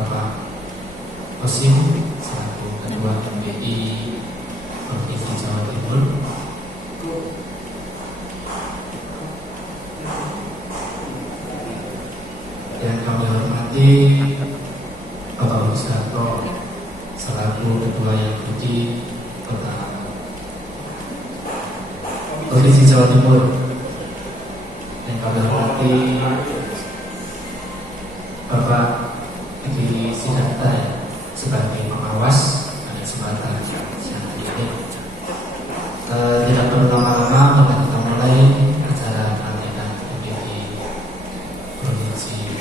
Bapak Kosim selaku Ketua MPI Provinsi Jawa Timur, yang kami hormati Bapak Wisarto selaku Ketua Yahudi Kota Provinsi Jawa Timur, yang kami hormati Bapak Edi Sidarta sebagai pengawas pada kesempatan siang hari ini. Tidak perlu lama-lama, maka kita mulai acara pelantikan MPI Provinsi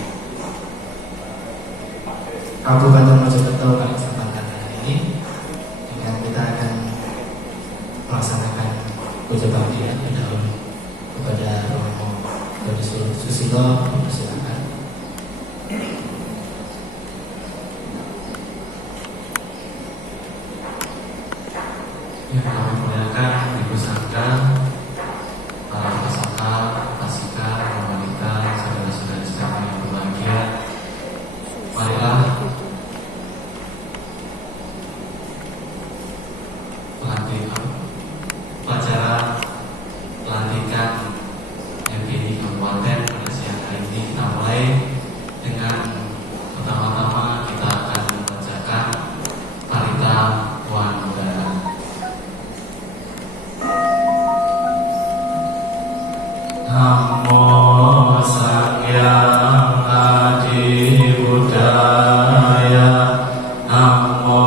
Kabupaten Mojokerto pada kesempatan hari ini. Dengan kita akan melaksanakan puja bakti terlebih dahulu kepada Romo Dodi Susilo. Silakan. Yang kami muliakan Ibu Sangka, para peserta, pasika, wanita, saudara-saudari sekalian yang berbahagia, marilah pelajaran pelantikan MPI Kabupaten pada siang hari ini kita mulai dengan pertama-tama kita akan membacakan Parita Tuan Udara. Namo Sangyang Adi Buddhaya, Namo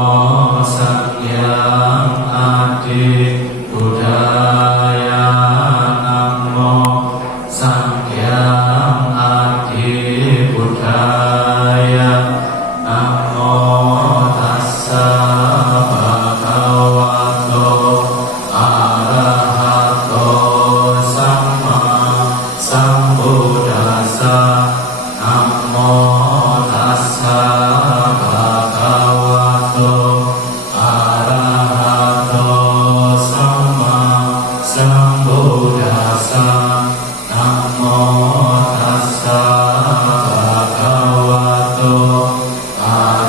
Sangyang Adi Buddhaya, Namo Sangyang Adi Buddhaya, Namo Tassa Bhagavato Arahato Sama Sambuddhassa, Namo Tassa Bhagavato Arahato Sama Sambuddhassa, Namo Tassa Bhagavato Arahato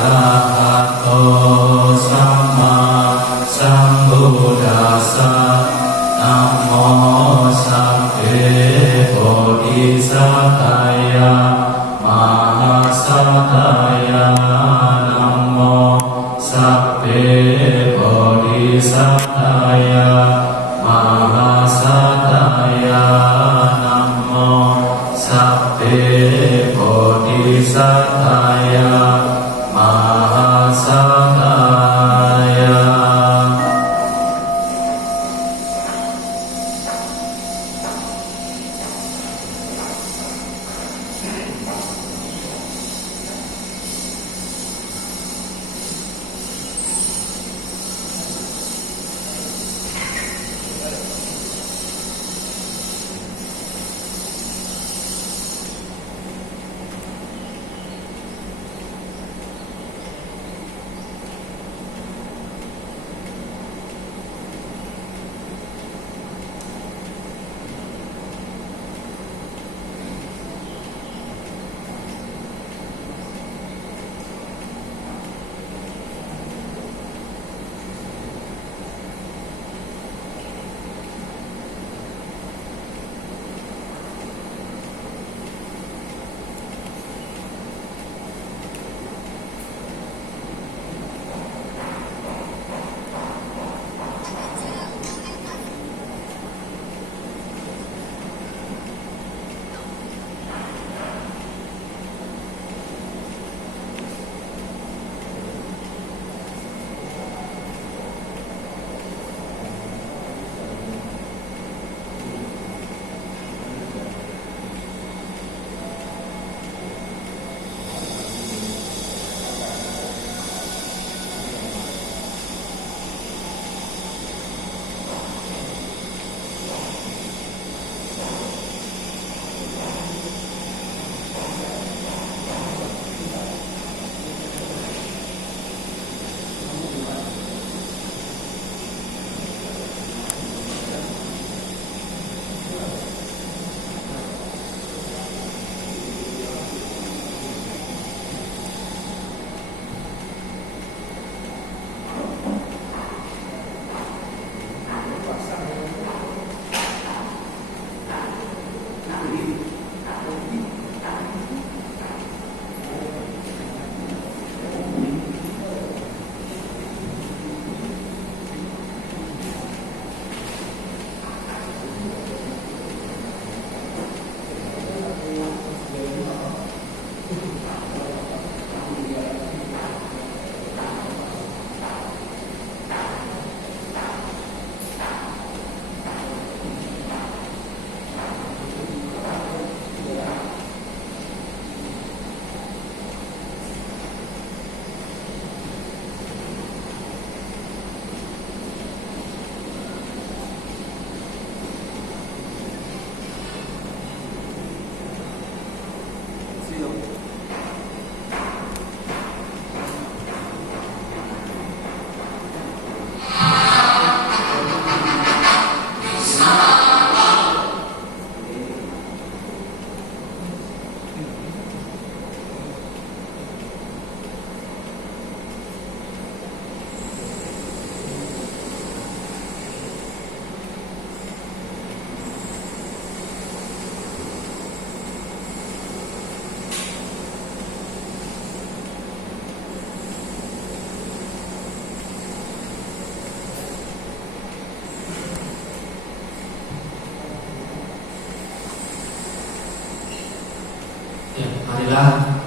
Alhamdulillah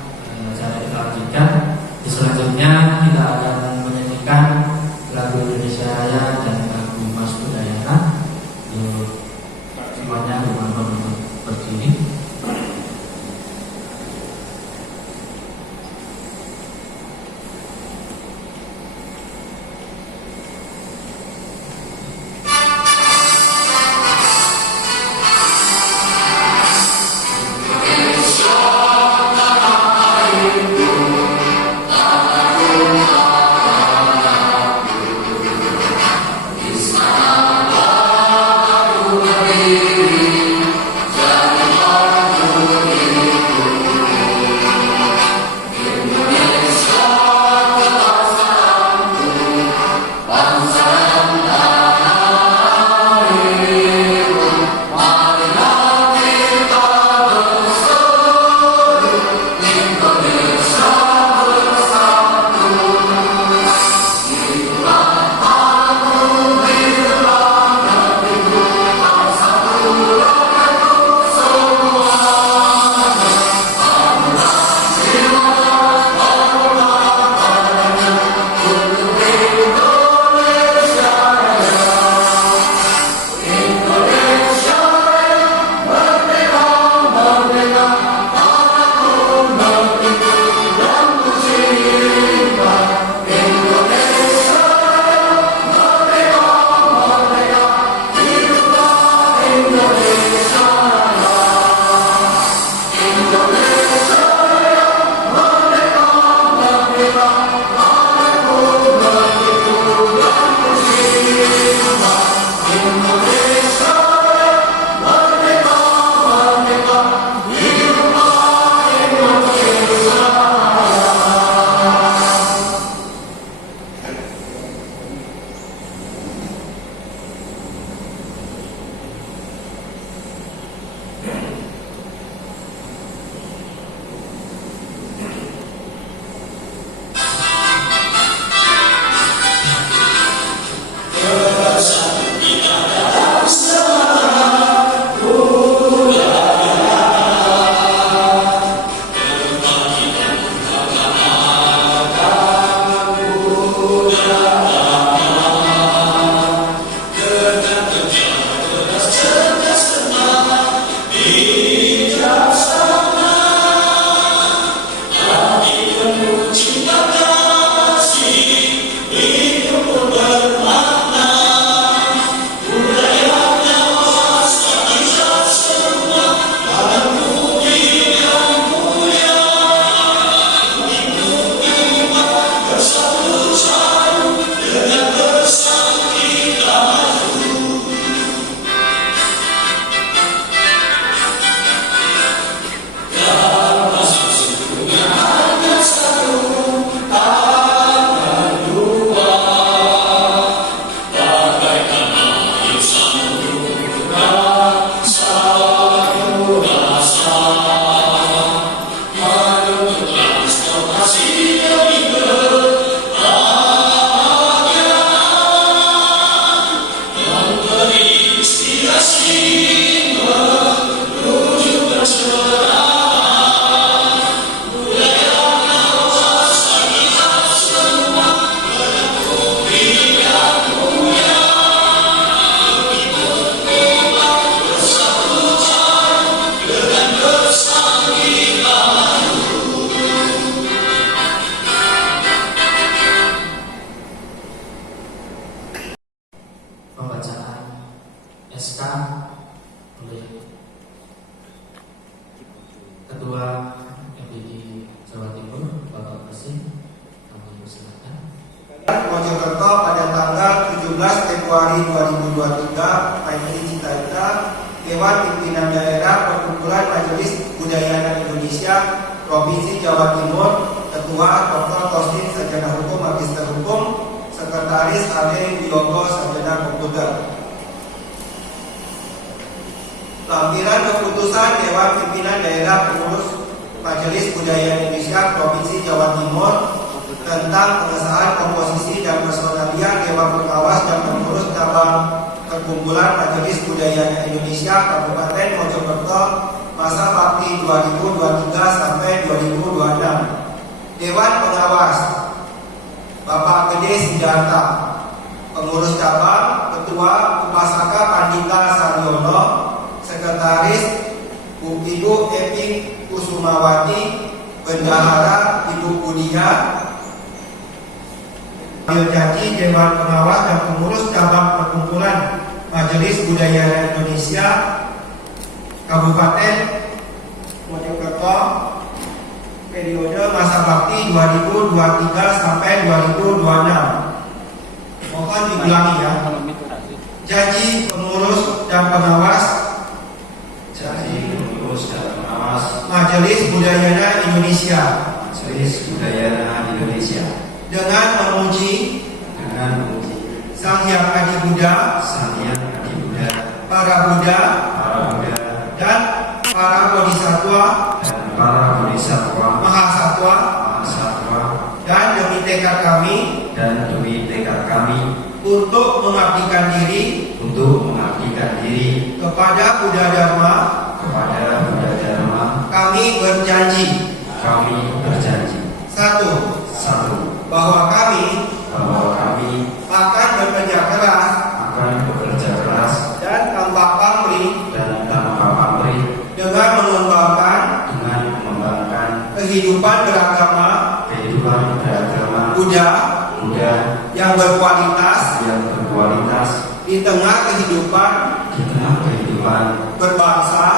acara kita lanjutkan. Di selanjutnya kita akan menyanyikan lagu Indonesia Raya dan lagu Mas Udayana. Semuanya dimohon untuk berdiri. Pembacaan SK oleh Ketua MPD Jawa Timur Bapak Persin. Kami persilakan. Mojokerto pada tanggal 17 Februari 2023, Majelis Cita-Cita Dewan Pimpinan Daerah Perkumpulan Majelis Budaya Indonesia Provinsi Jawa Timur, Ketua Dr. Tostin Sarjana Hukum Magister Hukum, Sekretaris Ade Wiyogo Sarjana Komputer. Lampiran keputusan Dewan Pimpinan Daerah Pengurus Majelis Budaya Indonesia Provinsi Jawa Timur tentang pengesahan komposisi dan personalia Dewan Pengawas dan Pengurus Cabang Perkumpulan Majelis Budaya Indonesia Kabupaten Mojokerto masa bakti 2023 sampai 2026. Dewan Pengawas Bapak Gede Sijarta, Pengurus Cabang Ketua Upasaka Pandita Saryono, Sekretaris Ibu Epi Kusumawati, Bendahara Ibu Budia. Janji Dewan Pengawas dan Pengurus Cabang Perkumpulan Majelis Budaya Indonesia Kabupaten Mojokerto periode masa bakti 2023 sampai 2026. Mohon diulangi ya. Janji pengurus dan pengawas Majelis Budaya Indonesia dengan memuji Sang Hyang Adi Buddha, para Buddha dan para Bodhisattva Mahasatwa, dan demi tekad kami untuk mengabdikan diri kepada Buddha Dharma, kami berjanji. Satu, bahwa kami akan bekerja keras dan tanpa pamrih dengan mengembangkan kehidupan beragama Buddha yang berkualitas di tengah kehidupan berbangsa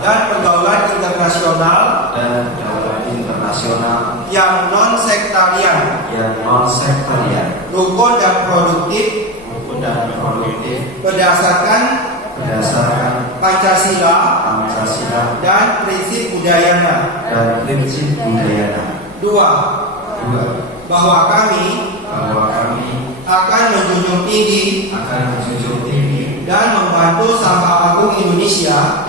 dan pergaulan internasional yang non sektarian, rukun dan produktif berdasarkan Pancasila dan prinsip budayana. Dua, bahwa kami akan menjunjung tinggi dan membantu Sangha Agung Indonesia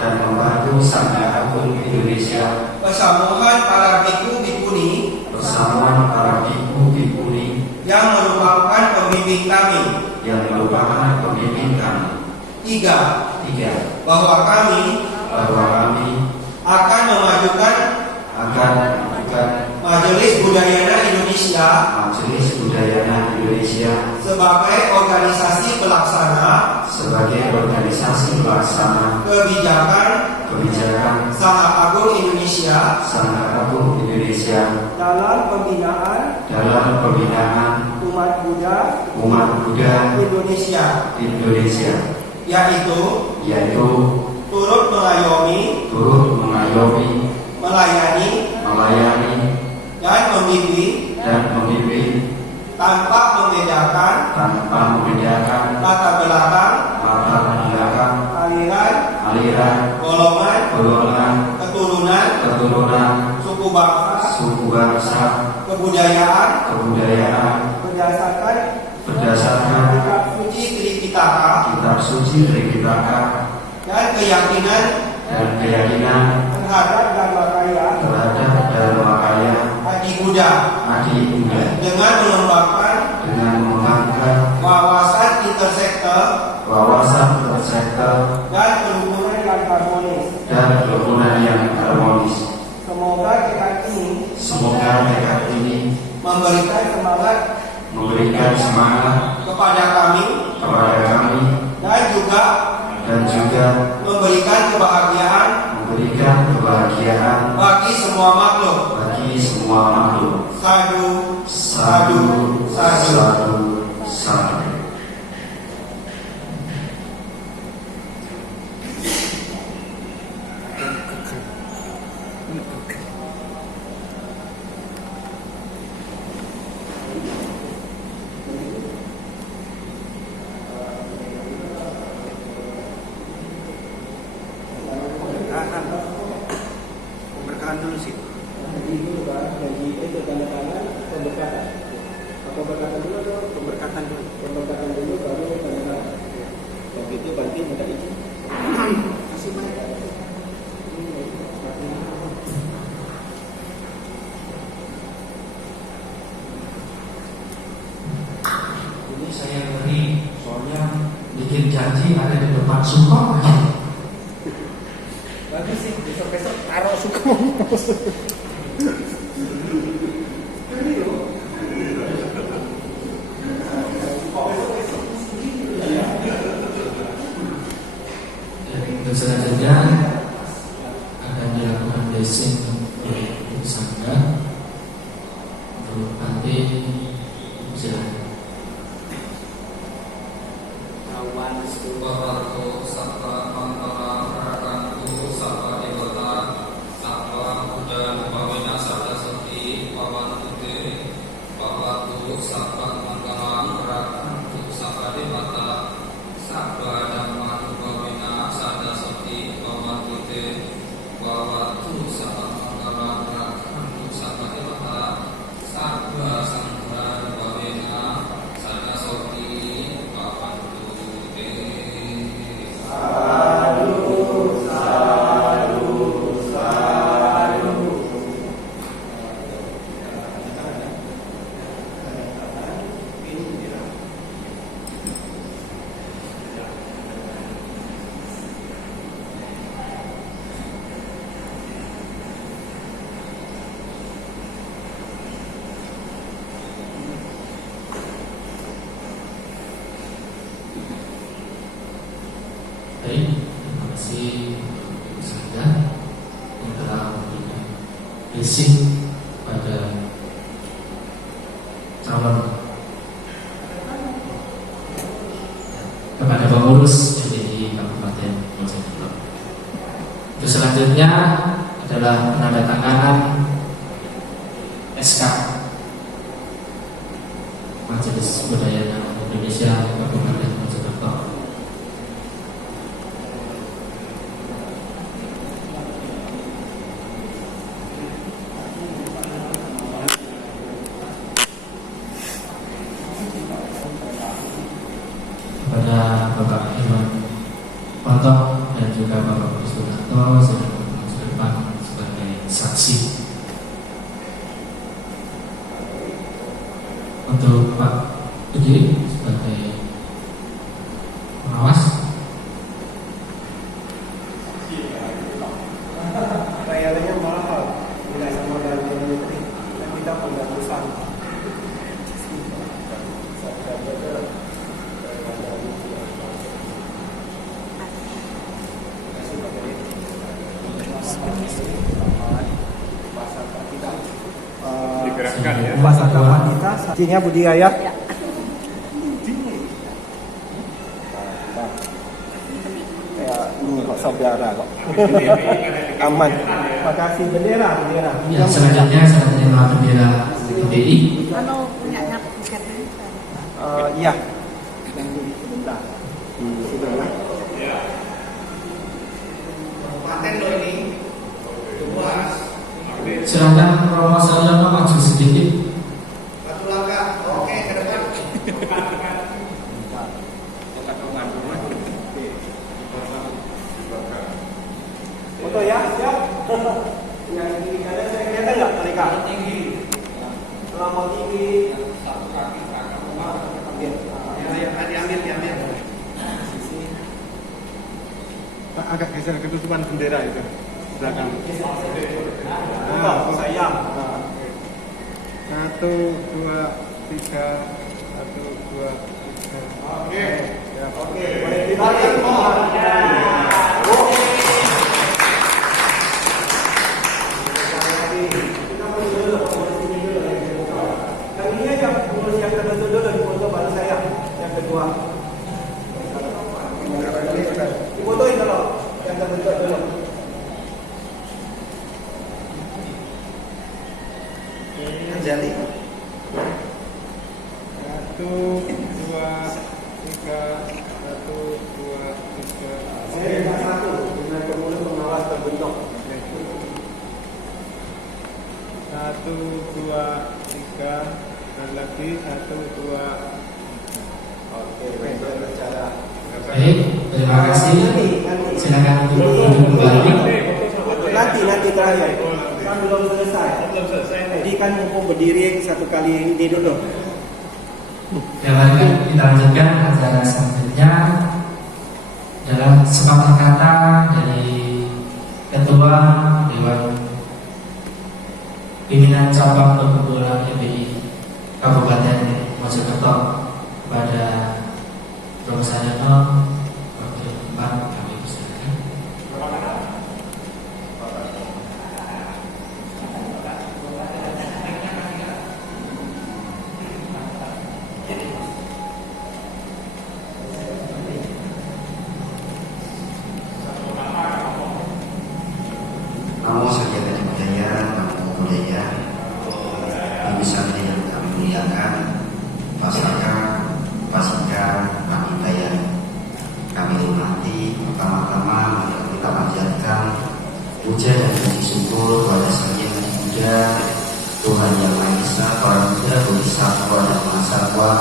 Pesamuan para biku bikuni yang merupakan pembimbing kami. Tiga, bahwa kami akan memajukan Majelis Budaya Indonesia sebagai organisasi pelaksana kebijakan Sangha Agung Indonesia dalam pembinaan umat Buddha Indonesia, yaitu turut mengayomi, melayani dan membimbing tanpa membedakan latar belakang, aliran, golongan, keturunan, suku bangsa, kebudayaan berdasarkan kitab suci Tripitaka dan keyakinan terhadap Dharma Kaya Adi Buddha dengan mengembangkan wawasan intersektor dan kerukunan yang harmonis. Semoga tekad ini memberikan semangat kepada kami dan juga memberikan kebahagiaan bagi semua makhluk. Sadu. Pemberkatan dulu sih. Jadi itu tanda tangan pemberkatan. Pemberkatan dulu atau pemberkatan dulu? Pemberkatan dulu baru tanda tangan. Begitu berarti minta izin. Kasih banyak. Ini saya beri, soalnya bikin janji ada di depan sumpah. Bagus sih, besok-besok taruh suku. Untuk selanjutnya akan dilakukan blessing untuk sangga untuk nanti silakan. Awan Subhanahu Sabta Mantara Rakanku Sabta Dewata Sabta Buddha Pawina Sabta Soti Pawan Putih Pawatu Sabta Mantara Rakanku Sabta Dewata Sabta Dhamma Pawina Sabta Soti Pawan Putih Pawatu Sabta Mantara Rakanku Sabta Dewata Sabta Sangha Pawina Sabta Soti Pawan Putih. Baik, terima kasih untuk saya yang telah memberikan blessing pada calon kepada pengurus MPI Kabupaten Mojokerto. Untuk selanjutnya adalah penandatanganan SK Majelis Budaya dan Indonesia Kabupaten Mojokerto. Kepada Bapak Iwan Pontok dan juga Bapak Kuswanto sedang maju depan sebagai saksi. Untuk Pak Budi sebagai pengawas. Bayarannya mahal, tidak sama dengan negeri. Dan kita penggratisan. Digerakkan ya. Bahasa kita, artinya budidaya. Ya, ini kok saudara kok. Aman. Makasih bendera. Yang selanjutnya saya menerima bendera MPI. Kalau punyanya bukan Iya. Sebentar. Sebentar. Paten lo ini. Luas. Silakan Romo Saryono maju sedikit. Satu langkah. Oke, ke depan. Foto ya, siap. Yang kiri kanan saya kelihatan nggak mereka? Tinggi. Kalau mau tinggi. Satu kaki akan rumah. Diambil. Agak geser ketutupan bendera itu belakang. Sayang. 1, 2, 3. 1, 2, 3. Oke. Oke, boleh dibalik. Kita mau dulu, yang ini aja pengurus yang tertentu dulu di foto baru saya yang kedua. Difotoin dulu yang tertentu dulu. Jadi 1, 2, 3. 1, 2, 3. saya minta satu dengan pengurus pengawas terbentuk. 1, 2, 3. Dan lagi 1, 2. Oke, baik berbicara. Baik, terima kasih. Silakan untuk duduk kembali. Nanti terakhir. Kan belum selesai. Jadi kan mumpung berdiri satu kali ini dulu. Kita lanjutkan acara selanjutnya adalah sepatah kata dari Ketua Dewan Pimpinan Cabang Perkumpulan MBI Kabupaten Mojokerto kepada Profesor Yono, waktu tempat kami persilakan. Namo Sakyata Budaya, Namo Budaya, bisa yang kami muliakan, Pasaka, Pasika, Panitia, kami hormati. Pertama-tama kita panjatkan puja dan puji syukur kepada Sang Hyang Buddha, Tuhan Yang Maha Esa, para Buddha, Bodhisattva dan Mahasatwa,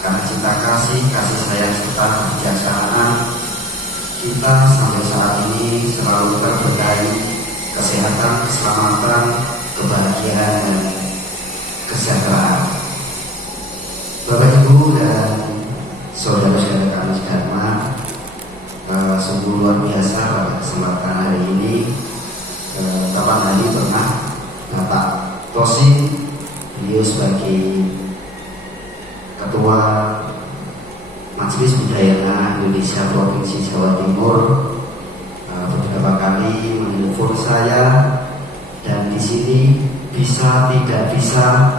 karena cinta kasih, kasih sayang serta kebijaksanaan kita sampai saat ini selalu terberkahi kesehatan, keselamatan, kebahagiaan dan kesejahteraan. Bapak Ibu dan saudara-saudara kami sedharma, sungguh luar biasa pada kesempatan hari ini. Kapan hari pernah Bapak Tosin, beliau sebagai Ketua Majelis Budaya Indonesia Provinsi Jawa Timur beberapa kali menelpon saya, dan di sini bisa tidak bisa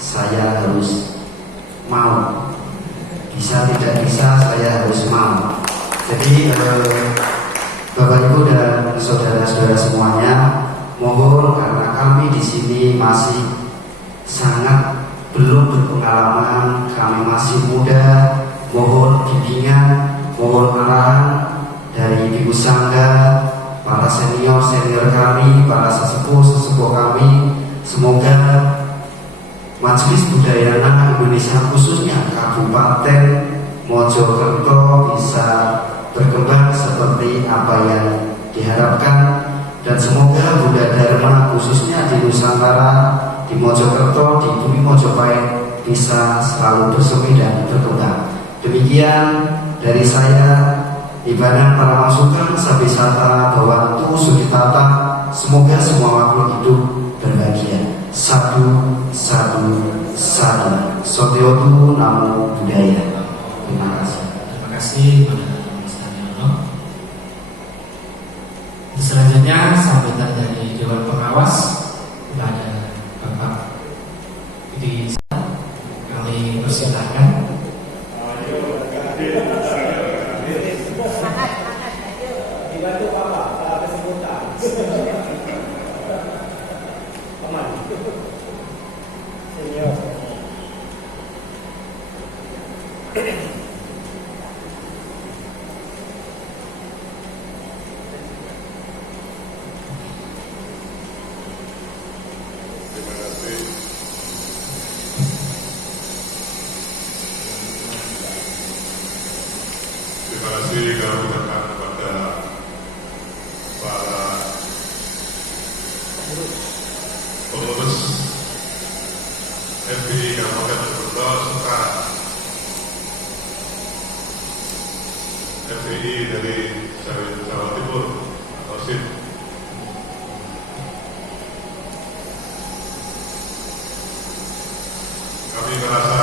saya harus mau, bisa tidak bisa saya harus mau. Jadi Bapak Ibu dan saudara-saudara semuanya, mohon karena kami di sini masih sangat belum berpengalaman, kami masih muda, mohon bimbingan, mohon arahan dari Ibu Sangga, para senior kami, para sesepuh kami. Semoga Majelis Budaya Indonesia khususnya Kabupaten Mojokerto bisa berkembang seperti apa yang diharapkan, dan semoga Buddha Dharma khususnya di Nusantara, di Mojokerto, di Bumi Mojopahit bisa selalu bersemi dan berkembang. Demikian dari saya, ibadah para masukan sabisata bawantu suditata, semoga semua makhluk hidup berbahagia. Sadu, sadu, sadu. Sotiotu Namo Buddhaya. Terima kasih. Terima kasih kepada Profesor Yono. Selanjutnya sambutan dari Dewan Pengawas kepada Bapak di kami persilakan. Dibantu Bapak kesebutan. Aman. Senior. Terima kasih. Terima kasih kami ucapkan kepada para pengurus FPI Kabupaten Mojokerto serta FPI dari Jawa Timur atau SIM. Kami merasa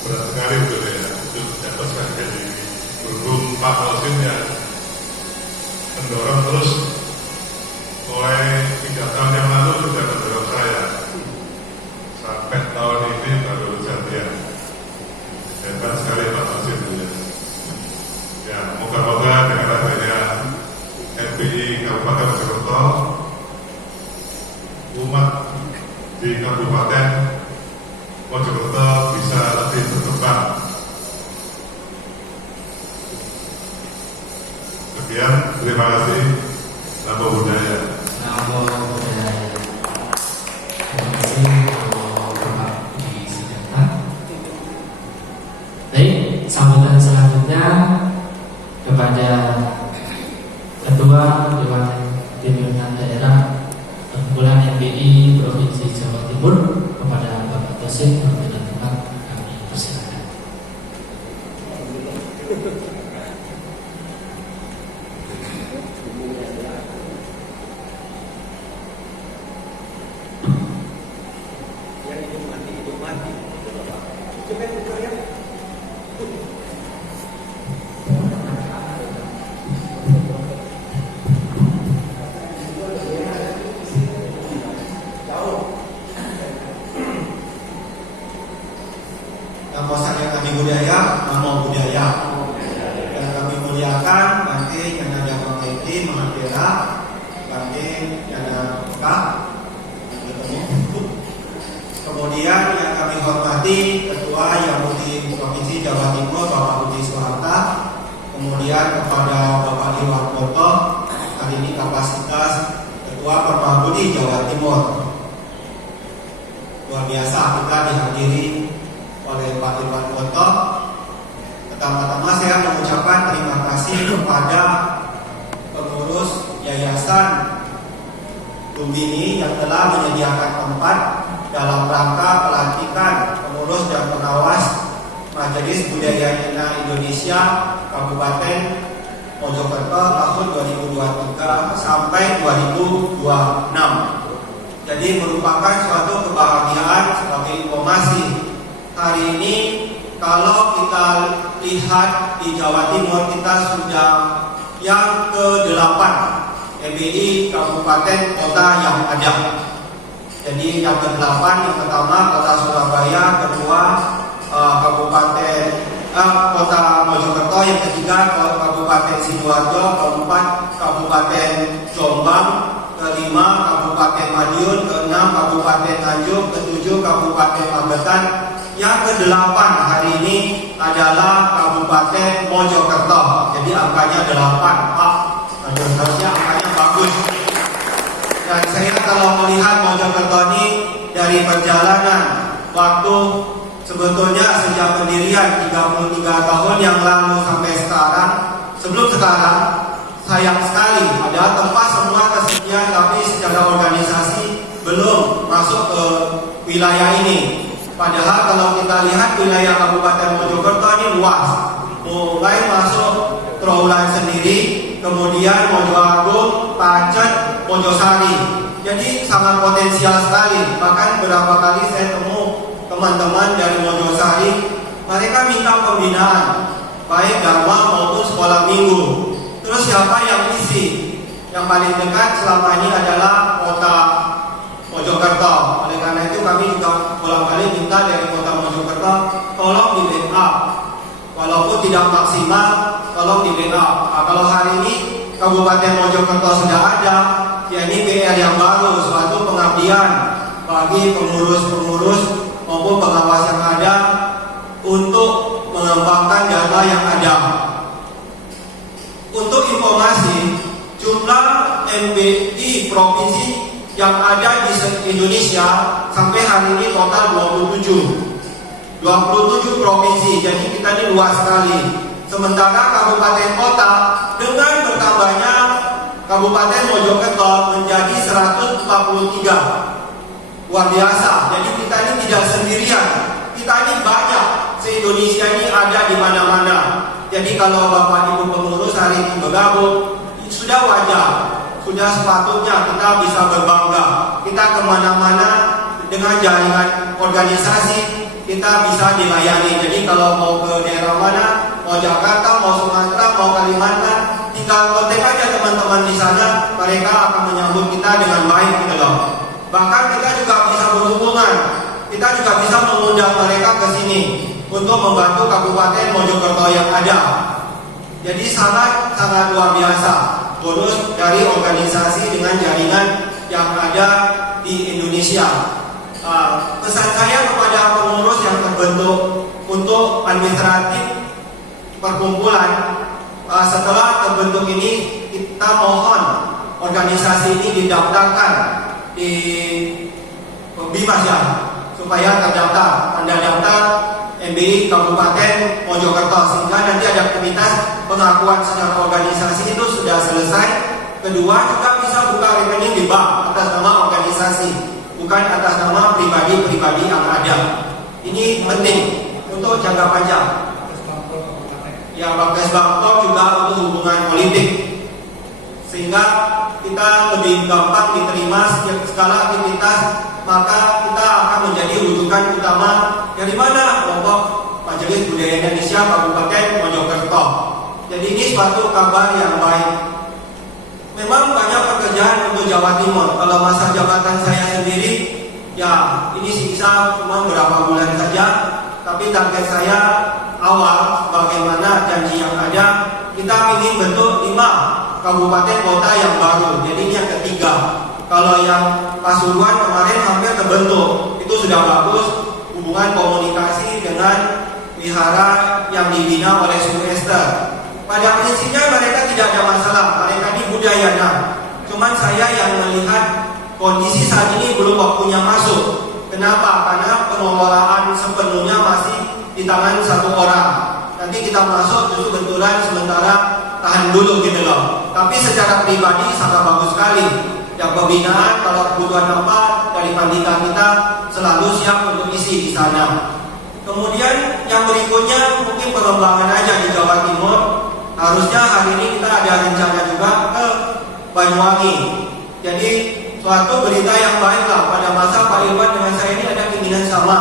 berat sekali betul ya untuk mendapatkan jadi berhubung Pak Tosin yang mendorong terus mulai 3 tahun yang lalu sudah mendorong saya sampai tahun ini baru jadian. Hebat sekali Pak Tosin ya. Moga-moga dengan adanya FPI Kabupaten Mojokerto, umat di Kabupaten Mojokerto bisa lebih berkembang. Sekian, terima kasih. Namo Buddhaya. Namo Buddhaya. Terima kasih Bapak di Senjata. Baik, sambutan selanjutnya kepada Ketua Dewan Pimpinan Daerah Perkumpulan MBI Provinsi Jawa Timur kepada Bapak Tosin, berbeda tempat kami persilakan. Yang kosan yang kami budaya, Namo Budaya. Yang kami muliakan, Bante yang ada Bangketi, Mahatera, Bante yang ada Kak. Kemudian yang kami hormati Ketua Yang Budi Provinsi Jawa Timur Bapak Budi Soeharta. Kemudian kepada Bapak Iwan Boto, hari ini kapasitas Ketua Permabudi Jawa Timur. Luar biasa kita dihadiri oleh Pak Iwan Boto. Pertama-tama saya mengucapkan terima kasih kepada pengurus Yayasan Lumbini yang telah menyediakan tempat dalam rangka pelantikan pengurus dan pengawas Majelis Budaya Cina Indonesia Kabupaten Mojokerto tahun 2023 sampai 2026. Jadi merupakan suatu kebahagiaan sebagai informasi. Hari ini kalau kita lihat di Jawa Timur kita sudah yang ke-8 MBI kabupaten kota yang ada. Jadi yang ke-8 yang pertama kota Surabaya, kedua kota Mojokerto, yang ketiga Kabupaten Sidoarjo, keempat Kabupaten Jombang, kelima Kabupaten Madiun, keenam Kabupaten Nganjuk, ketujuh Kabupaten Magetan, yang ke-8 hari ini adalah Kabupaten Mojokerto. Jadi angkanya 8, Pak. Harusnya angkanya bagus. Dan saya kalau melihat Mojokerto ini dari perjalanan waktu sebetulnya sejak pendirian 33 tahun yang lalu sampai sekarang, sebelum sekarang sayang sekali ada tempat semua tersedia tapi secara organisasi belum masuk ke wilayah ini. Padahal kalau kita lihat wilayah Kabupaten Mojokerto ini luas, mulai masuk Trawulan sendiri, kemudian Mojoagung, Pacet, Mojosari. Jadi sangat potensial sekali. Bahkan beberapa kali saya temu teman-teman dari Mojosari, mereka minta pembinaan baik dharma maupun sekolah minggu. Terus siapa yang isi? Yang paling dekat selama ini adalah kota Mojokerto. Oleh karena itu kami juga bolak-balik minta dari kota Mojokerto tolong di backup. Walaupun tidak maksimal, tolong di backup. Nah, kalau hari ini Kabupaten Mojokerto sudah ada, ya ini PR yang baru, suatu pengabdian bagi pengurus-pengurus maupun pengawas yang ada untuk mengembangkan data yang ada. Untuk informasi, jumlah MBI provinsi yang ada di Indonesia sampai hari ini total 27 provinsi. Jadi kita ini luas sekali. Sementara kabupaten kota dengan bertambahnya Kabupaten Mojokerto menjadi 143. Luar biasa. Jadi kita ini tidak sendirian. Kita ini banyak. Se-Indonesia ini ada di mana-mana. Jadi kalau Bapak Ibu pengurus hari ini bergabung, sudah wajar, sudah sepatutnya kita bisa berbangga. Kita kemana-mana dengan jaringan organisasi kita bisa dilayani. Jadi kalau mau ke daerah mana, mau Jakarta, mau Sumatera, mau Kalimantan, tinggal kontak aja teman-teman di sana, mereka akan menyambut kita dengan baik gitu loh. Bahkan kita juga bisa berhubungan, kita juga bisa mengundang mereka ke sini untuk membantu Kabupaten Mojokerto yang ada. Jadi sangat luar biasa bonus dari organisasi dengan jaringan yang ada di Indonesia. Pesan saya kepada pengurus yang terbentuk untuk administratif perkumpulan, setelah terbentuk ini kita mohon organisasi ini didaftarkan di Bimas ya, supaya terdaftar, tanda daftar MBI Kabupaten Mojokerto, sehingga nanti ada aktivitas pengakuan secara organisasi itu sudah selesai. Kedua, juga bisa buka rekening di bank atas nama organisasi, bukan atas nama pribadi-pribadi yang ada. Ini penting untuk jangka panjang. Ya, Bakdes Bangkok juga untuk hubungan politik, sehingga kita lebih gampang diterima segala aktivitas, maka kita akan menjadi rujukan utama Budaya Indonesia Kabupaten Mojokerto. Jadi ini suatu kabar yang baik. Memang banyak pekerjaan untuk Jawa Timur. Kalau masa jabatan saya sendiri, ya ini sisa cuma berapa bulan saja. Tapi target saya awal, bagaimana janji yang ada, kita ingin bentuk 5 kabupaten kota yang baru. Jadi ini yang ketiga. Kalau yang Pasuruan kemarin hampir terbentuk, itu sudah bagus. Hubungan komunikasi dengan wihara yang dibina oleh Suku Ester. Pada prinsipnya mereka tidak ada masalah, mereka ini budayana. Cuman saya yang melihat kondisi saat ini belum waktunya masuk. Kenapa? Karena pengelolaan sepenuhnya masih di tangan satu orang. Nanti kita masuk justru benturan sementara tahan dulu gitu loh. Tapi secara pribadi sangat bagus sekali. Yang pembinaan kalau kebutuhan tempat dari panitia kita selalu siap untuk isi di sana. Kemudian yang berikutnya mungkin pengembangan aja di Jawa Timur. Harusnya hari ini kita ada rencana juga ke Banyuwangi. Jadi suatu berita yang baik lah, pada masa Pak Irwan dengan saya ini ada keinginan sama.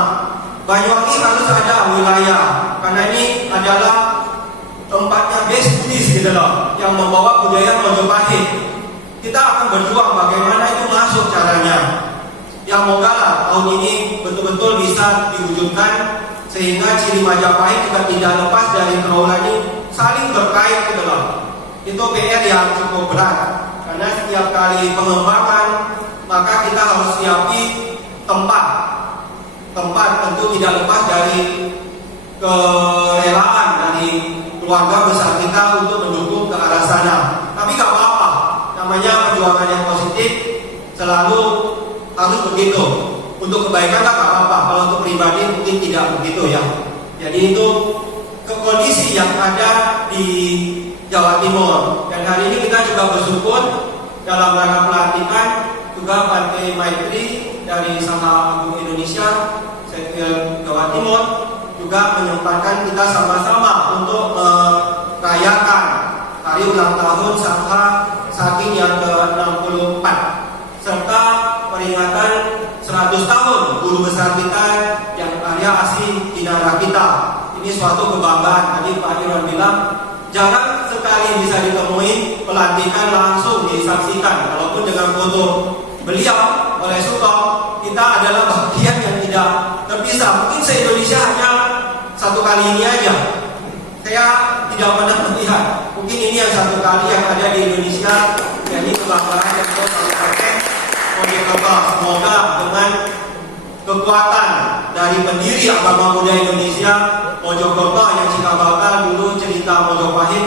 Banyuwangi harus ada wilayah, karena ini adalah tempatnya base Buddhis gitu loh, yang membawa budaya Majapahit. Kita akan berjuang bagaimana itu masuk caranya. Yang moga lah tahun ini betul-betul bisa diwujudkan, sehingga ciri Majapahit juga tidak lepas dari trawulan ini saling terkait gitu loh. Itu PR yang cukup berat, karena setiap kali pengembangan maka kita harus siapi tempat tentu tidak lepas dari kerelaan dari keluarga besar kita untuk mendukung ke arah sana. Tapi gak apa-apa, namanya perjuangan yang positif selalu harus begitu. Untuk kebaikan gak apa-apa, kalau untuk pribadi mungkin tidak begitu ya. Jadi itu kondisi yang ada di Jawa Timur. Dan hari ini kita juga bersyukur dalam rangka pelantikan juga Partai Maitri dari Saha Agung Indonesia Sekil Jawa Timur juga menyempatkan kita sama-sama untuk merayakan hari ulang tahun Saha Saking yang ke-64 serta peringatan 100 tahun guru besar kita yang Arya Asih Dinara kita. Ini suatu kebanggaan. Tadi Pak Irwan bilang jarang sekali bisa ditemui pelantikan langsung disaksikan. Walaupun dengan foto beliau oleh Sukong, kita adalah bagian yang tidak terpisah. Mungkin se-Indonesia hanya satu kali ini aja. Saya tidak pernah melihat. Mungkin ini yang satu kali yang ada di Indonesia. Jadi kebanggaan yang Kabupaten Mojokerto. Semoga dengan kekuatan dari pendiri agama Buddha Indonesia Mojokerto yang cikal bakal dulu cerita Mojopahit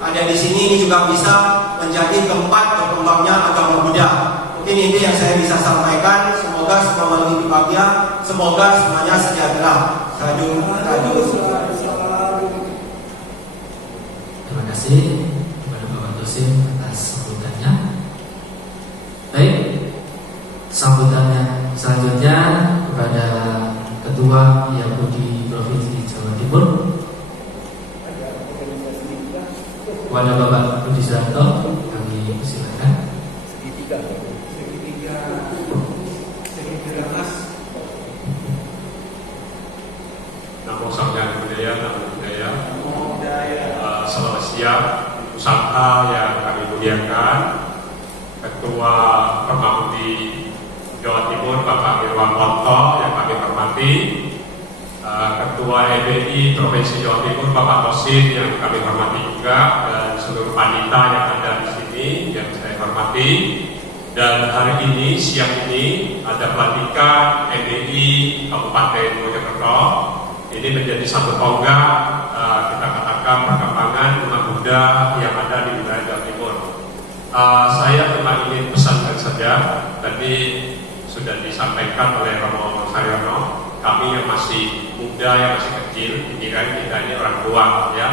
ada di sini, ini juga bisa menjadi tempat berkembangnya agama Buddha. Mungkin ini yang saya bisa sampaikan. Semoga semua melalui bahagia, semoga semuanya sejahtera. Sadu. Terima kasih kepada Bapak Dosen atas sambutannya. Baik, sambutannya selanjutnya kepada Ketua Yahudi Provinsi Jawa Timur, kepada Bapak Budi Suranto, kami silakan. Namo Samgyang Budaya, Namo Budaya. Selamat siang, usaha yang kami muliakan, Ketua Permabudi Jawa Timur Bapak Irwan Monto yang kami hormati, Ketua EBI Provinsi Jawa Timur Bapak Tosin yang kami hormati juga, dan seluruh panitia yang ada di sini yang saya hormati. Dan hari ini, siang ini ada pelantikan EBI Kabupaten Mojokerto. Ini menjadi satu tonggak kita katakan perkembangan umat Buddha yang ada di wilayah Jawa Timur. Saya cuma ingin pesankan saja, tadi sudah disampaikan oleh Romo Saryono, kami yang masih muda, yang masih kecil, pikiran kita ini orang tua ya.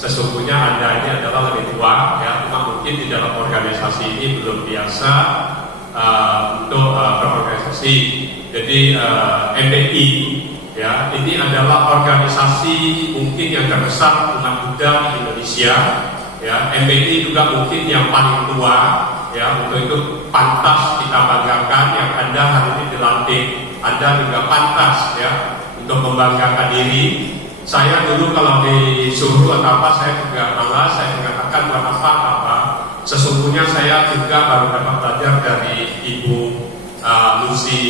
Sesungguhnya Anda ini adalah lebih tua ya, cuma mungkin di dalam organisasi ini belum biasa untuk berorganisasi. Jadi MPI ya, ini adalah organisasi mungkin yang terbesar umat Buddha di Indonesia. Ya, MPI juga mungkin yang paling tua ya, untuk itu pantas kita banggakan yang Anda hari ini dilantik. Anda juga pantas ya untuk membanggakan diri saya dulu kalau disuruh atau apa saya juga malas, saya mengatakan buat apa. Sesungguhnya saya juga baru dapat belajar dari Ibu Lucy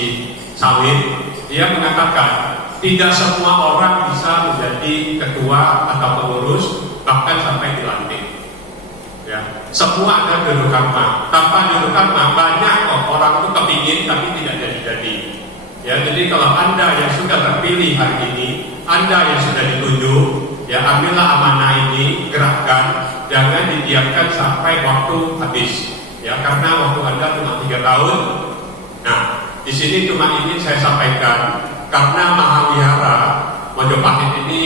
Sawit. Dia mengatakan tidak semua orang bisa menjadi ketua atau pengurus bahkan sampai dilantik. Ya, semua ada juru karma. Tanpa juru karma banyak kok orang itu kepingin tapi tidak jadi-jadi. Ya, jadi kalau Anda yang sudah terpilih hari ini, Anda yang sudah ditunjuk, ya ambillah amanah ini, gerakkan, jangan didiamkan sampai waktu habis. Ya, karena waktu Anda cuma 3 tahun. Nah, di sini cuma ingin saya sampaikan karena Mahawihara Mojopahit ini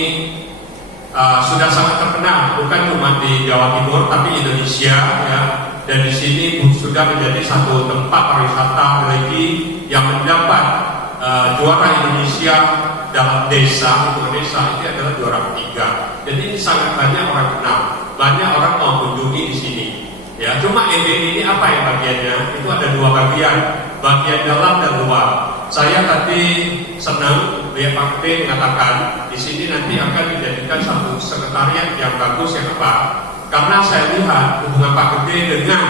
sudah sangat terkenal, bukan cuma di Jawa Timur tapi Indonesia, ya. Dan di sini sudah menjadi satu tempat pariwisata religi yang mendapat juara Indonesia dalam desa, itu adalah juara ketiga. Jadi ini sangat banyak orang kenal, banyak orang mau kunjungi di sini. Ya, cuma MBI ini apa yang bagiannya? Itu ada 2 bagian dalam dan luar. Saya tadi senang lihat Pak Gede mengatakan di sini nanti akan dijadikan satu sekretariat yang bagus, yang apa? Karena saya lihat hubungan Pak Gede dengan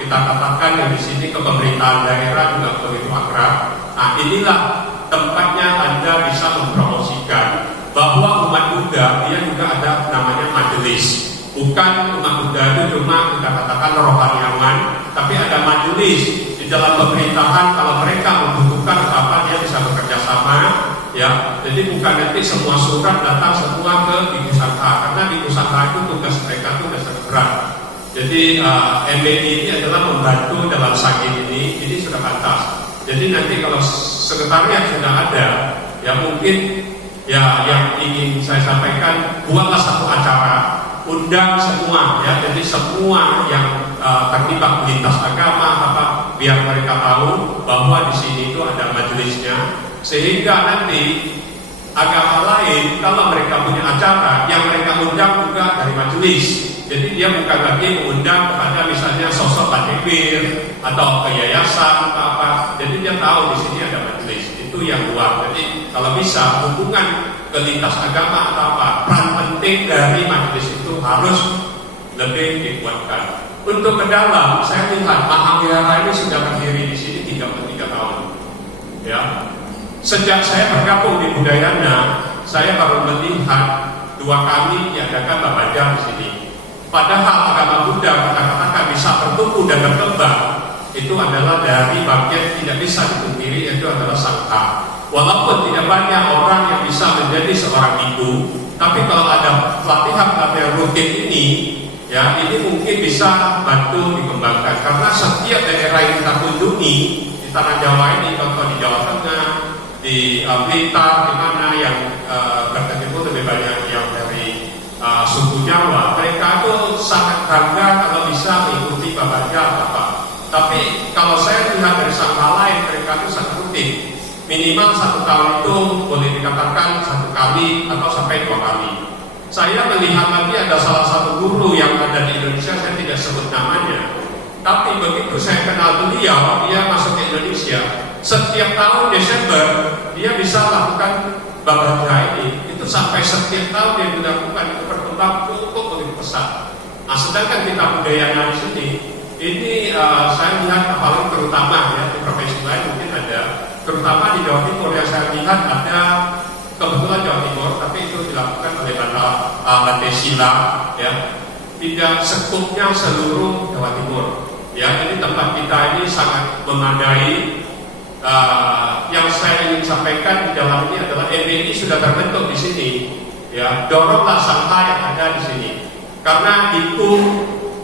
kita katakan yang di sini ke pemerintahan daerah juga begitu akrab. Nah, inilah tempatnya Anda bisa mempromosikan bahwa umat Buddha dia juga ada namanya majelis. Bukan umat Buddha itu cuma kita katakan rohaniawan, tapi ada majelis di dalam pemerintahan. Kalau mereka membutuhkan apa dia bisa bekerja sama, ya. Jadi bukan nanti semua surat datang semua ke Biku Sangha, karena Biku Sangha itu tugas mereka itu sangat berat. Jadi MBI ini adalah membantu dalam sakit ini sudah pantas. Jadi nanti kalau sekretariat sudah ada, ya mungkin ya yang ingin saya sampaikan, buatlah satu acara, undang semua, ya. Jadi semua yang terlibat lintas agama apa, biar mereka tahu bahwa di sini itu ada majelisnya, sehingga nanti agama lain kalau mereka punya acara, yang mereka undang juga dari majelis. Jadi dia bukan lagi mengundang kepada misalnya sosok takbir atau ke yayasan atau apa. Jadi dia tahu di sini ada majelis. Itu yang luar. Jadi kalau bisa hubungan ke lintas agama atau apa, peran penting dari majelis itu harus lebih dikuatkan. Untuk ke dalam, saya lihat Mahawihara ini sudah berdiri di sini 33 tahun. Ya. Sejak saya bergabung di Budayana, saya baru melihat 2 kali diadakan Babaja di sini. Padahal agama Buddha kita katakan bisa bertumbuh dan berkembang, itu adalah dari bagian tidak bisa dipungkiri, yaitu adalah sangha. Walaupun tidak banyak orang yang bisa menjadi seorang ibu, tapi kalau ada pelatihan rutin ini, ya ini mungkin bisa bantu dikembangkan. Karena setiap daerah yang kita kunjungi di tanah Jawa ini, contoh di Jawa Tengah, di Blitar, di mana yang berkecimpung lebih banyak yang dari suku Jawa, mereka itu sangat bangga kalau bisa mengikuti Babaja apa. Tapi kalau saya lihat dari sangha lain, mereka itu sangat rutin. Minimal 1 tahun itu boleh dikatakan 1 kali atau sampai 2 kali. Saya melihat lagi ada salah satu guru yang ada di Indonesia, saya tidak sebut namanya. Tapi begitu saya kenal beliau, dia masuk ke Indonesia. Setiap tahun Desember dia bisa lakukan Babaja ini. Itu sampai setiap tahun dia dilakukan, itu berkembang cukup begitu pesat. Nah, sedangkan kita budayanya di sini, ini saya lihat apalagi terutama ya di provinsi lain mungkin ada, terutama di Jawa Timur yang saya lihat ada, kebetulan Jawa Timur, tapi itu dilakukan oleh Bante Sila, ya, tidak sekupnya seluruh Jawa Timur. Ya, jadi tempat kita ini sangat memadai. Yang saya ingin sampaikan di dalam ini adalah MBI sudah terbentuk di sini. Ya, doronglah sangha yang ada di sini. Karena itu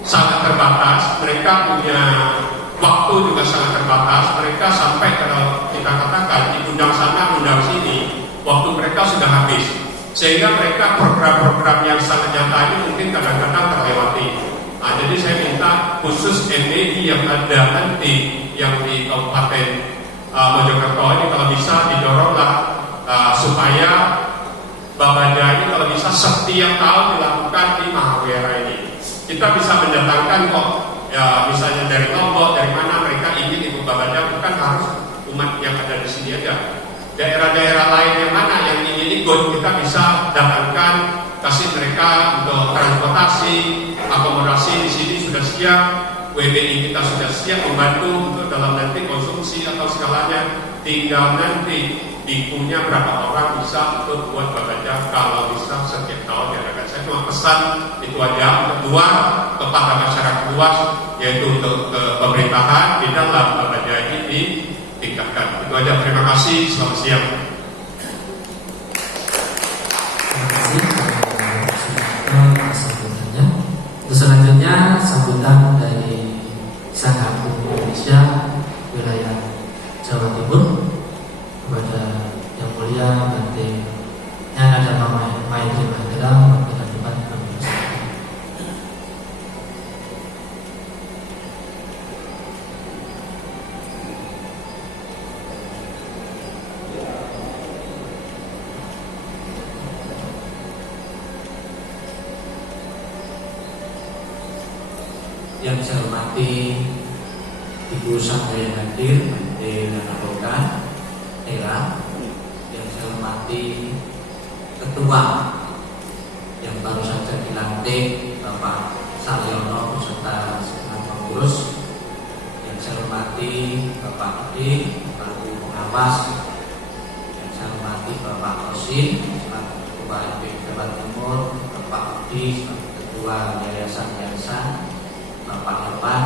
sangat terbatas, mereka punya waktu juga sangat terbatas. Mereka sampai kalau kita katakan di undang sana, undang sini, waktu mereka sudah habis. Sehingga mereka program-program yang sangat nyata ini mungkin kadang-kadang terlewati. Nah, jadi saya minta khusus MBI yang ada nanti yang di Kabupaten Mojokerto ini kalau bisa didoronglah supaya Babaja ini kalau bisa setiap tahun dilakukan di Mahawihara ini. Kita bisa mendatangkan kok, ya misalnya dari Lombok, dari mana mereka ingin ikut Babaja, bukan harus umat yang ada di sini aja. Daerah-daerah lain yang mana yang ingin ikut, kita bisa datangkan, kasih mereka untuk transportasi, akomodasi di sini sudah siap, WBI kita sudah siap membantu untuk dalam nanti konsumsi atau segalanya. Tinggal nanti bikunya berapa orang bisa untuk buat Baganjar, kalau bisa setiap tahun diadakan. Saya cuma pesan itu aja untuk dua kepada masyarakat luas, yaitu untuk pemerintahan di dalam Baganjar ini ditingkatkan. Itu aja, terima kasih, selamat siang. Sambutannya. Selanjutnya sambutan dari Sang Agung Indonesia wilayah Jawa Timur kepada Yang Mulia Bante Nyana Dhamma Maitri Mahathira pada tempat kami bersama. Yang saya hormati Ibu Sampai yang hadir, Bante Nanaboga Era. Yang saya hormati Ketua yang baru saja dilantik, Bapak Salyono beserta segenap pengurus. Yang saya hormati Bapak Edi, Bapak Pengawas. Yang saya hormati Bapak Kosin, Ketua LP Jawa Timur, Bapak Edi, Ketua Yayasan Bapak Irfan.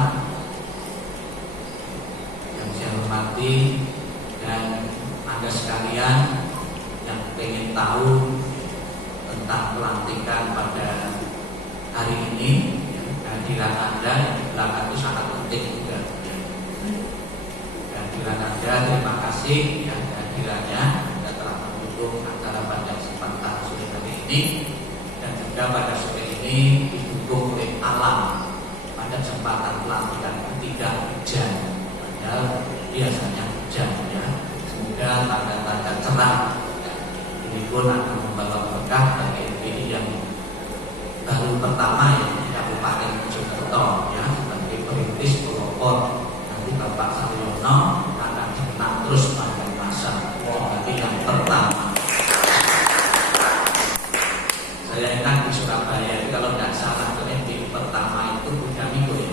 Yang saya hormati dan Anda sekalian yang ingin tahu tentang pelantikan pada hari ini, kehadiran Anda yang di belakang itu sangat penting juga. Kehadiran Anda, terima kasih kehadirannya. Anda telah mendukung acara pada kesempatan sore hari ini, dan juga pada sore ini didukung oleh alam. Pada kesempatan pelantikan tidak hujan, padahal biasanya hujan ya. Semoga tanda-tanda cerah ini pun akan membawa berkah bagi LPI yang baru pertama ya di Kabupaten Mojokerto ya, sebagai perintis pelopor. Nanti Bapak Salyono akan dikenal terus pada masa sebagai yang pertama. Saya ingat di Surabaya itu kalau tidak salah LPI pertama itu Budamiko ya.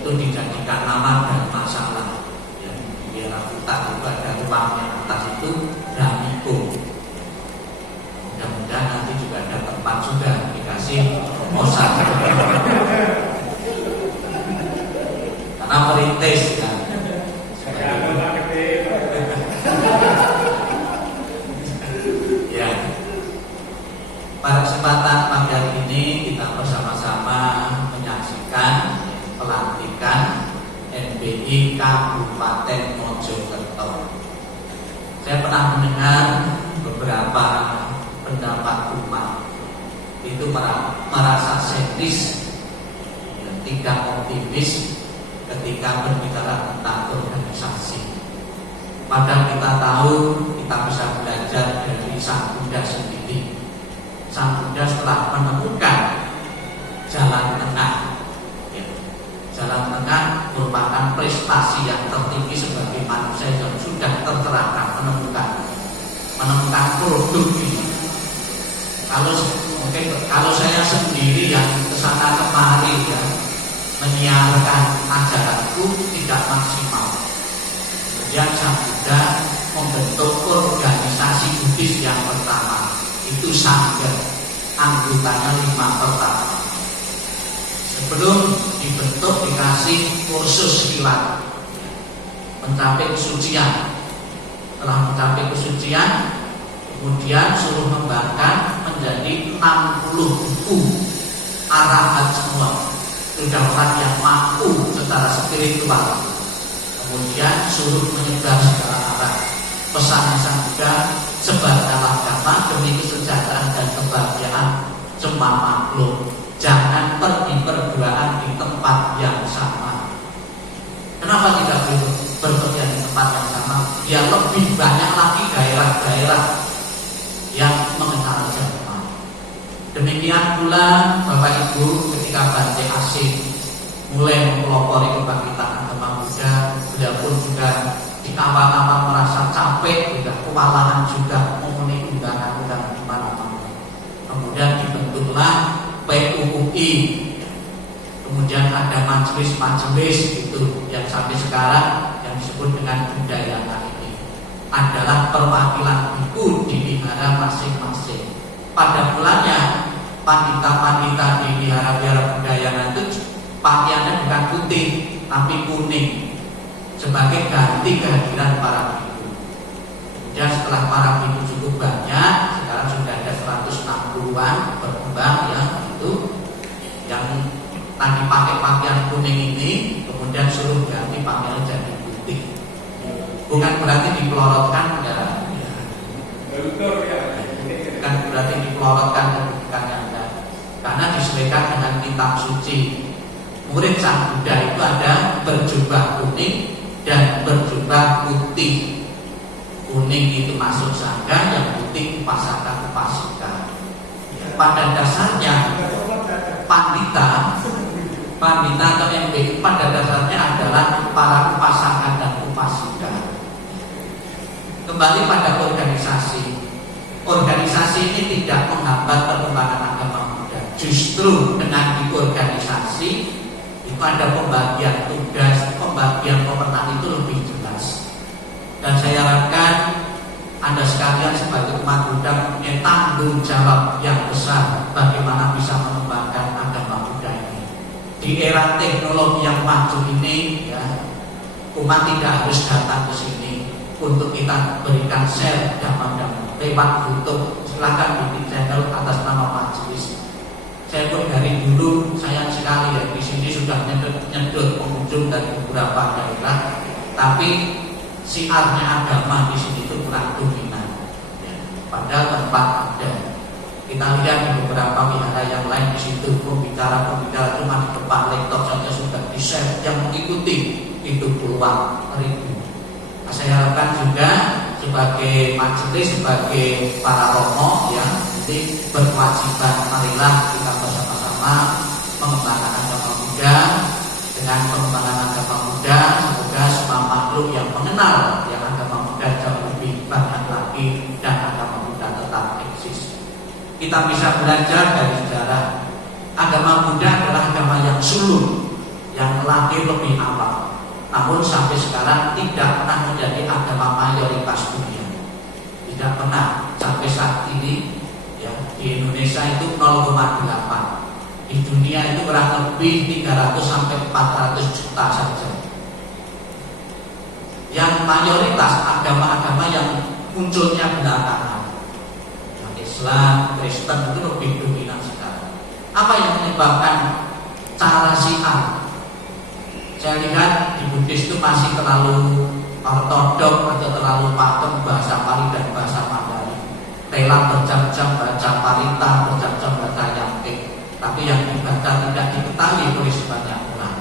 Itu dijadikan nama dan masalah ya, di era Putar itu ada ruangnya atas itu Damiko. Mudah-mudahan nanti juga ada tempat juga dikasih proposal karena merintis ya. Ya, pada kesempatan pagi hari ini kita bersama-sama menyaksikan pelantikan NBI Kabupaten Mojokerto. Saya pernah mendengar beberapa pendapat umat itu merasa skeptis dan tidak optimis ketika berbicara tentang organisasi. Padahal kita tahu, kita bisa belajar dari Sang Buddha sendiri. Sang Buddha setelah menemukan jalan tengah ya, jalan tengah merupakan prestasi yang tertinggi sebagai manusia yang sudah tercerahkan, menemukan produk ini. Kalau saya sendiri yang kesana kemari ya, menyiarkan ajaranku tidak maksimal. Kemudian Sang Buddha membentuk organisasi Buddhis yang pertama, itu Sangha, anggotanya 5 pertama. Sebelum dibentuk dikasih kursus silat, mencapai kesucian. Setelah mencapai kesucian, kemudian suruh mengembangkan menjadi 60 buku arahat semua. Sudah orang yang mampu secara spiritual. Kemudian suruh menyebar segala arah. Pesan Sang Buddha, sebarkanlah agama demi kesejahteraan dan kebahagiaan semua makhluk. Jangan pergi berduaan di tempat yang sama. Kenapa tidak berpergian di tempat yang sama? Biar lebih banyak lagi daerah-daerah yang mengenal agama. Demikian pula Bapak Ibu ketika Bante Asyik mulai mempelopori kebangkitan agama Buddha, beliau pun juga di awal-awal merasa capek, juga kewalahan juga memenuhi undangan-undangan di mana-mana. UUI, kemudian ada majelis-majelis itu yang sampai sekarang yang disebut dengan budayana ini adalah perwakilan biku di wihara masing-masing. Pada mulanya pandita-pandita di wihara-wihara budayana itu pakaiannya bukan putih tapi kuning sebagai ganti kehadiran para biku. Kemudian setelah para biku cukup banyak, sekarang sudah ada 160-an berkembang ya, itu yang tadi pakai pakaian kuning ini kemudian suruh ganti pakaian jadi putih. Bukan berarti dipelorotkan ya. Bukan berarti dipelorotkan kedudukannya enggak. Karena disesuaikan dengan kitab suci. Murid Sang Buddha itu ada berjubah kuning dan berjubah putih. Kuning itu masuk sangga, yang putih upasaka-upasika. Pada dasarnya pandita atau MBI pada dasarnya adalah para upasaka dan upasika. Kembali pada organisasi. Organisasi ini tidak menghambat perkembangan agama Buddha. Justru dengan di organisasi itu ada pembagian tugas, pembagian pemenang itu lebih jelas. Dan saya harapkan Anda sekalian sebagai umat Buddha punya tanggung jawab yang besar bagaimana bisa mengembangkan agama Buddha ini. Di era teknologi yang maju ini, ya, umat tidak harus datang ke sini untuk kita berikan share dhamma-dhamma lewat YouTube. Silakan bikin channel atas nama majelis. Saya pun dari dulu sayang sekali ya di sini sudah nyedot pengunjung dari beberapa daerah, tapi siarnya agama di sini itu kurang dominan. Ya, padahal tempat ada. Kita lihat di beberapa wihara yang lain di situ pembicara-pembicara cuma di depan laptop saja sudah di-share, yang mengikuti itu puluhan ribu. Nah, saya harapkan juga sebagai majelis, sebagai para romo ya, jadi berkewajiban marilah kita bersama-sama mengembangkan agama Buddha. Dengan pengembangan agama Buddha, semoga semua makhluk yang mengenal yang agama Buddha jauh lebih banyak lagi dan agama Buddha tetap eksis. Kita bisa belajar dari sejarah. Agama Buddha adalah agama yang sulung, yang lahir lebih awal, namun sampai sekarang tidak pernah menjadi agama mayoritas dunia. Tidak pernah sampai saat ini ya, di Indonesia itu 0,8. Di dunia itu kurang lebih 300 sampai 400 juta saja. Yang mayoritas agama-agama yang munculnya belakangan, yang Islam, Kristen itu lebih dominan sekarang. Apa yang menyebabkan cara siar? Saya lihat di Buddhis itu masih terlalu ortodok atau terlalu pakem bahasa Pali dan bahasa Mandarin. Rela berjam-jam baca parita, berjam-jam baca yangking, tapi yang dibaca tidak diketahui oleh sebanyak orang.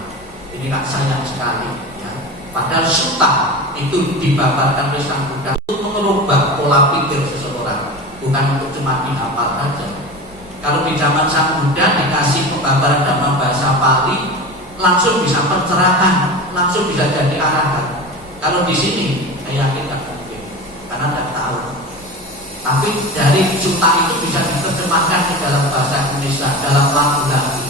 Ini kan sayang sekali ya. Padahal sutta itu dibabarkan oleh Sang Buddha untuk mengubah pola pikir seseorang, bukan untuk cuma dihafal saja. Kalau di zaman Sang Buddha dikasih pembabaran dalam bahasa Pali, langsung bisa pencerahan, langsung bisa jadi arahan. Kalau di sini saya yakin tidak mungkin, karena tidak tahu. Tapi dari sutta itu bisa diterjemahkan ke dalam bahasa Indonesia dalam waktu lagi.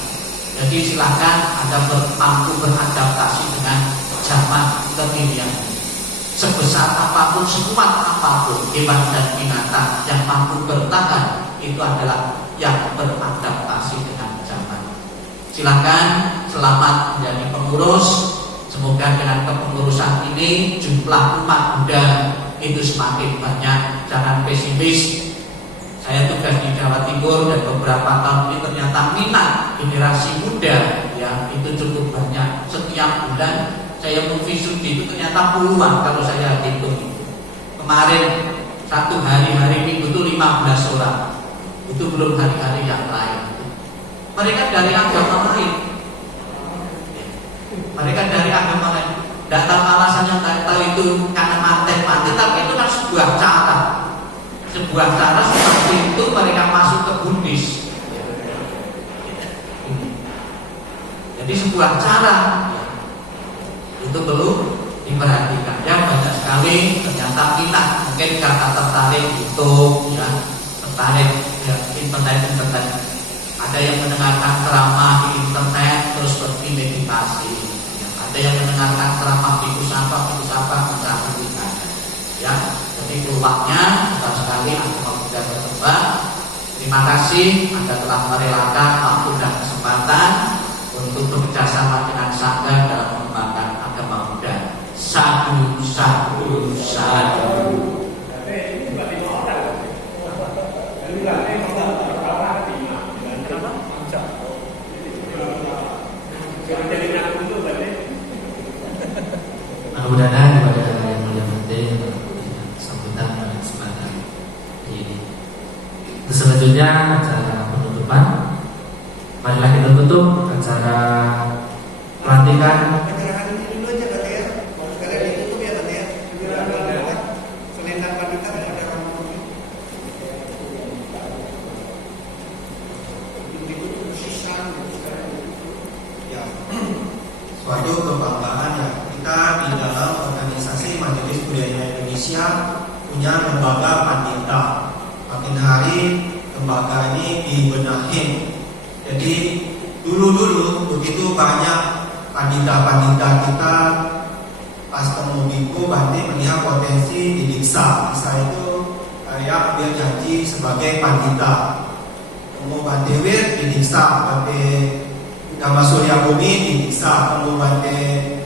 Jadi silakan Anda mampu beradaptasi dengan zaman kekinian. Sebesar apapun, sekuat apapun hewan dan binatang yang mampu bertahan, itu adalah yang beradaptasi dengan zaman. Silakan selamat menjadi pengurus. Semoga dengan kepengurusan ini jumlah umat Buddha itu semakin banyak. Jangan pesimis. Saya tugas di Jawa Timur dan beberapa tahun ini ternyata minat generasi muda ya itu cukup banyak. Setiap bulan saya movie studi itu ternyata puluhan kalau saya hitung. Kemarin satu hari Minggu itu 15 orang. Itu belum hari-hari yang lain. Mereka dari agama lain. Mereka dari agama lain. Tidak tahu alasannya, tidak tahu itu karena mati, tapi itu kan sebuah cara. Sebuah cara seperti itu mereka masuk ke Buddhis. Jadi sebuah cara itu perlu diperhatikan. Ya banyak sekali ternyata minat, mungkin karena tertarik YouTube, ya tertarik ya internet. Ada yang mendengarkan ceramah di internet terus pergi meditasi. Ada yang mendengarkan ceramah di pusaka mencari ibadah. Ya, jadi peluangnya besar sekali agama Buddha berkembang. Terima kasih Anda telah merelakan waktu dan kesempatan untuk bekerjasama dengan Sangga dalam mengembangkan agama Buddha. Sadu, sadu, sadu. Mudah-mudahan kepada yang mulia penting sambutan pada kesempatan ini. Selanjutnya acara penutupan. Marilah kita tutup acara pelantikan. Penyerahan ini dulu aja kata ya. Kalau sekalian ditutup ya kata ya. Selendang wanita kan ada rambutnya. Ditutup sisaan sekarang. Ya. Suatu kebanggaan ya. Kita di dalam organisasi Majelis Budaya Indonesia punya lembaga pandita. Makin hari lembaga ini dibenahi. Jadi dulu begitu banyak pandita-pandita kita pas temu biku Bante melihat potensi di Diksa. Diksa itu saya ambil janji sebagai pandita. Temu Bante Wir di Diksa, Bante Dhamma Surya Bumi di Diksa, temu Bante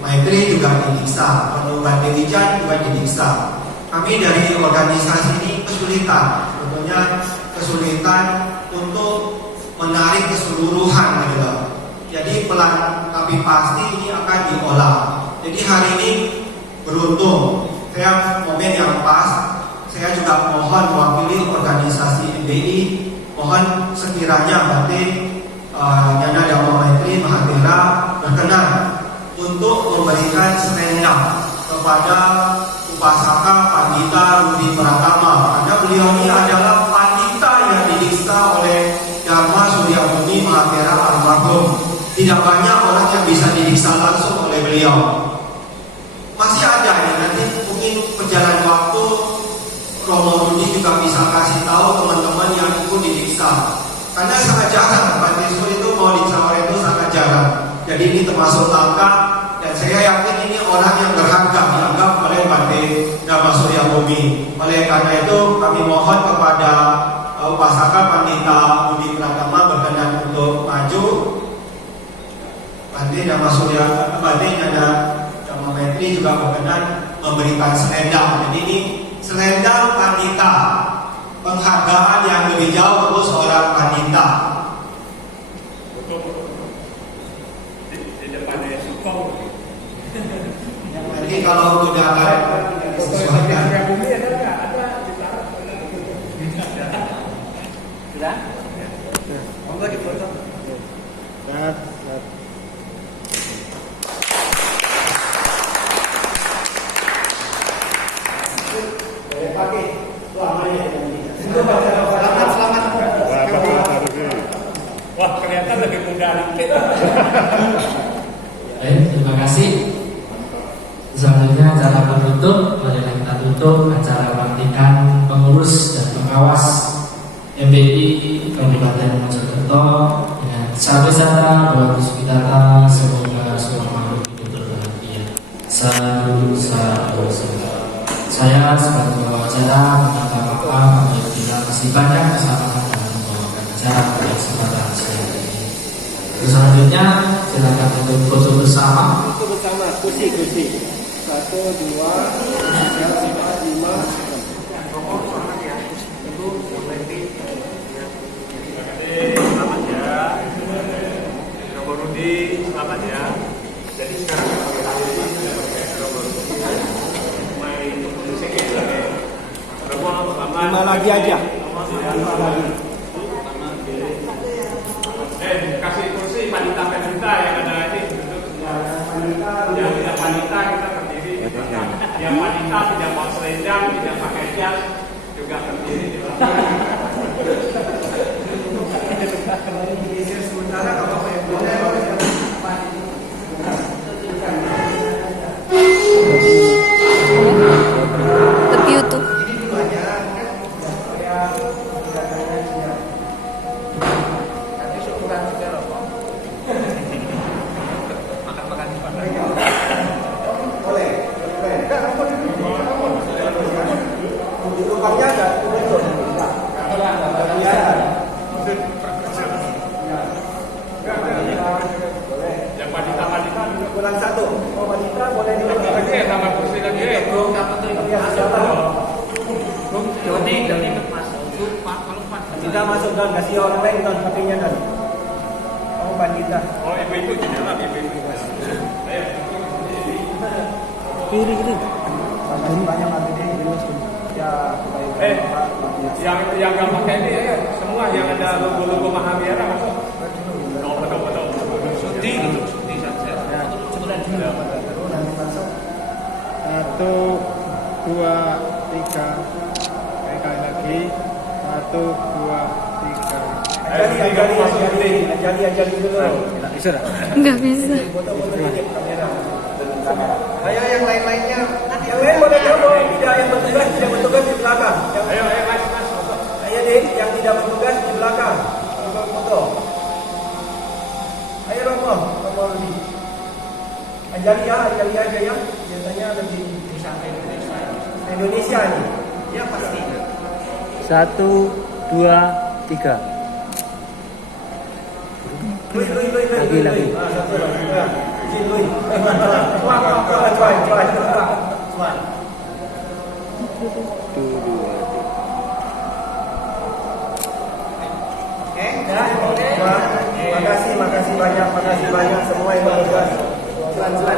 Maitri juga di Diksa, temu Bante Wijan juga di Diksa. Kami dari organisasi ini kesulitan, sebetulnya kesulitan untuk menarik keseluruhan gitu loh. Jadi pelan tapi pasti ini akan diolah. Jadi hari ini beruntung saya momen yang pas. Saya juga mohon mewakili organisasi MBI, mohon sekiranya Bante Nyana Dhamma Maitri Mahathira berkenan untuk memberikan selendang kepada Upasaka Pandita Rudi Pratama, karena beliau ini adalah pandita yang didiksa oleh Dhamma Surya Bumi Mahathira almarhum. Tidak banyak orang yang bisa didiksa langsung oleh beliau. Masih ada ya, nanti mungkin berjalan waktu Romo Rudi juga bisa kasih tahu teman-teman yang ikut didiksa. Karena sangat jarang Bante Su itu mau diksa orang itu sangat jarang. Jadi ini termasuk langka dan saya yakin ini orang yang berharga dianggap oleh Bante Dhamma Surya Bumi. Oleh karena itu kami mohon kepada Upasaka Pandita Rudi Pratama berkenan untuk maju. Bante Dhamma Surya Bante Nyana Dhamma Maitri juga berkenan memberikan selendang. Jadi ini selendang pandita, penghargaan yang lebih jauh untuk seorang pandita. Nanti kalau udah disesuaikan. Sudah? Monggo difoto. Pakai lamanya. Selamat. Wah, kelihatan lebih muda dikit. Baik, terima kasih. Selanjutnya acara penutup. Marilah kita tutup acara pelantikan pengurus dan pengawas MBI Kabupaten Mojokerto dengan sahabat bahwa Bismillah, semoga semua makhluk hidup berbahagia. Sadu, sadu, sadu. Saya sebagai pembawa acara meminta maaf apabila masih banyak kesalahan dalam membawakan acara pada kesempatan saya ini. Terus selanjutnya silakan untuk foto bersama. Foto bersama, kursi. 1, 2, 3, 4, 5. Selamat ya, Romo Rudi, selamat ya. Jadi sekarang Romo Rudi main musik lagi. Romo selamat. 5 lagi aja. 5 lagi. Kasih kursi pandita yang ada ini duduk. Yang tidak pandita kita terdiri. Yang pandita tidak bawa selendang, tidak pakai jas, juga terdiri di belakang. Sementara kalau saya boleh Lebih utuh. ini dulu aja. Saya logonya nggak muncul. Kelihatan. Yang wanita juga. Kurang satu. Oh, wanita boleh dilakukan. Lagi tambah kursi lagi. Belum dapat tuh Ya, siapa? Joni masuk Pak kalau Pak Tidak masuk Don, kasih orang lain Don, HP-nya Don. Kamu Pandita. Oh, ibu itu jendela, ibu. Kiri. Banyak lagi ya. Yang nggak pakai ini ya, semua yang ada logo Mahavira masuk. Betul. Sudi saja. Nanti masuk. 1, 2, 3. Sekali lagi. 1, 2, 3. Ajali dulu. Bisa dah? Nggak bisa. Foto-foto di kamera. Ayo yang lain-lainnya. Yang lain boleh jawab. Tidak yang bertugas di belakang. Ayo, mas. Ayo deh, yang tidak bertugas di belakang. Foto. Ayo Romo Rudi. Ajali aja ya. Biasanya lebih Indonesia nih. Ya pasti. 1, 2, 3. Lagi. Satu lagi. Lui. Cuan. Oke. Makasih banyak semua yang bertugas. Pelan-pelan.